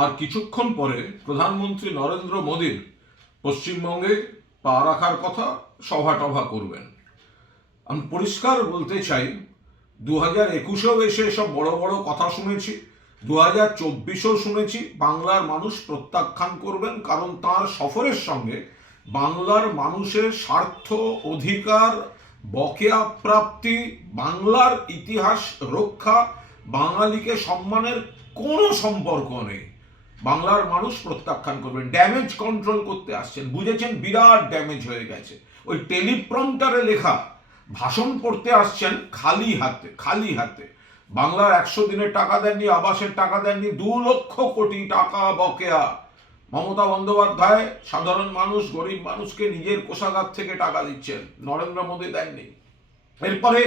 আর কিছুক্ষণ পরে প্রধানমন্ত্রী নরেন্দ্র মোদীর পশ্চিমবঙ্গে পা রাখার কথা, সভা টভা করবেন। আমি পরিষ্কার বলতে চাই, 2021-এও এসে সব বড় বড় কথা শুনেছি, 2024-এও শুনেছি বাংলার মানুষ প্রত্যাখ্যান করবেন, কারণ তার সফরের সঙ্গে বাংলার মানুষের স্বার্থ, অধিকার, বকেয়া প্রাপ্তি, বাংলার ইতিহাস রক্ষা, বাঙালিকে সম্মানের কোনো সম্পর্ক নেই। বাংলার মানুষ প্রত্যাখ্যান করবেন। ড্যামেজ কন্ট্রোল করতে আসছেন, বুঝেছেন বিরাট ড্যামেজ হয়ে গেছে। ওই টেলিপ্রম্পটারে লেখা ভাষণ পড়তে আসছেন খালি হাতে। বাংলার 100 দিনের টাকা দেননি, আবাসের টাকা দেননি, 2 লক্ষ কোটি টাকা বকেয়া। মমতা বন্দ্যোপাধ্যায় সাধারণ মানুষ, গরিব মানুষকে নিজের কোষাগার থেকে টাকা দিচ্ছেন, নরেন্দ্র মোদী দেননি। এরপরে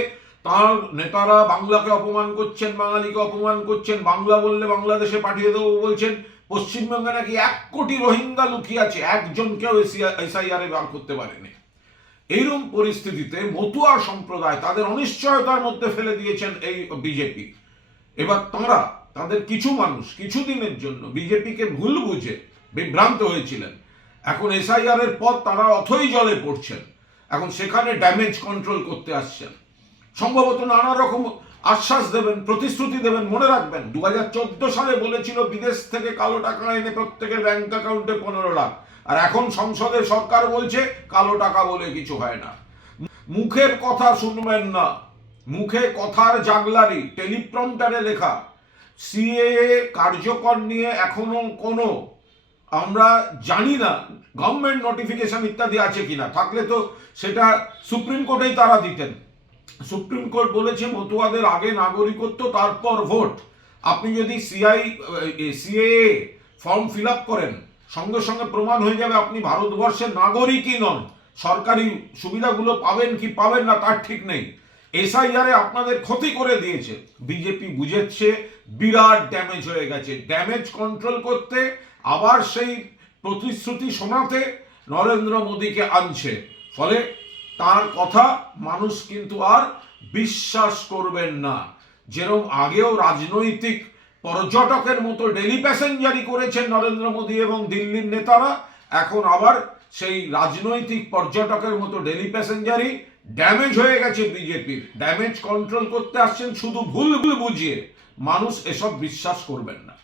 তার নেতারা বাংলাকে অপমান করছেন, বাঙালিকে অপমান করছেন, বাংলা বললে বাংলাদেশে পাঠিয়ে দেবো বলছেন। পশ্চিমবঙ্গে নাকি 1 কোটি রোহিঙ্গা লুকিয়ে আছে, একজনকেও এসআইআর বার করতে পারেনি। এইরকম পরিস্থিতিতে মতুয়া সম্প্রদায় তাদের অনিশ্চয়তার মধ্যে ফেলে দিয়েছেন এই বিজেপি। এবার তাদের কিছু মানুষ কিছুদিনের জন্য বিজেপিকে ভুল বুঝে বিভ্রান্ত হয়েছিলেন। এখন এসআইআর এর পর তারা অথই জলে পড়ছেন, এখন সেখানে ড্যামেজ কন্ট্রোল করতে আসছেন। সম্ভবত নানা রকম আশ্বাস দেবেন, প্রতিশ্রুতি দেবেন। মনে রাখবেন 2014 সালে বলেছিল বিদেশ থেকে কালো টাকা এনে প্রত্যেকের ব্যাংক অ্যাকাউন্টে 15 লাখ, আর এখন সংসদে সরকার বলছে কালো টাকা বলে কিছু হয় না। মুখের কথা শুনবেন না, মুখে কথার জাগলারি, টেলিপ্রম্পটারে লেখা। সিএএ কার্যকর নিয়ে এখনো কোনো আমরা জানি না গভর্নমেন্ট নোটিফিকেশন ইত্যাদি আছে কিনা, থাকলে তো সেটা সুপ্রিম কোর্টেই তারা দিতেন। সুপ্রিম কোর্ট বলেছে মতুয়াদের আগে নাগরিকত্ব, তারপর ভোট। আপনি যদি সিএএ ফর্ম ফিল আপ করেন, সঙ্গে সঙ্গে প্রমাণ হয়ে যাবে আপনি ভারতবর্ষের নাগরিকই নন। সরকারি সুবিধাগুলো পাবেন কি পাবেন না তার ঠিক নেই। এসআইআরে আপনাদের ক্ষতি করে দিয়েছে। বিজেপি বুঝেছে বিরাট ড্যামেজ হয়ে গেছে। ড্যামেজ কন্ট্রোল করতে আবার সেই প্রতিশ্রুতি শোনাতে নরেন্দ্র মোদীকে আনছে, ফলে তার কথা মানুষ কিন্তু আর বিশ্বাস করবেন না। যেরকম আগেও রাজনৈতিক পর্যটকের মতো ডেলি প্যাসেঞ্জারি করেছেন নরেন্দ্র মোদী এবং দিল্লির নেতারা, এখন আবার সেই রাজনৈতিক পর্যটকের মতো ডেলি প্যাসেঞ্জারি। ড্যামেজ হয়ে গেছে বিজেপির। ড্যামেজ কন্ট্রোল করতে আসছেন শুধু ভুল বুঝিয়ে। মানুষ এসব বিশ্বাস করবেন না।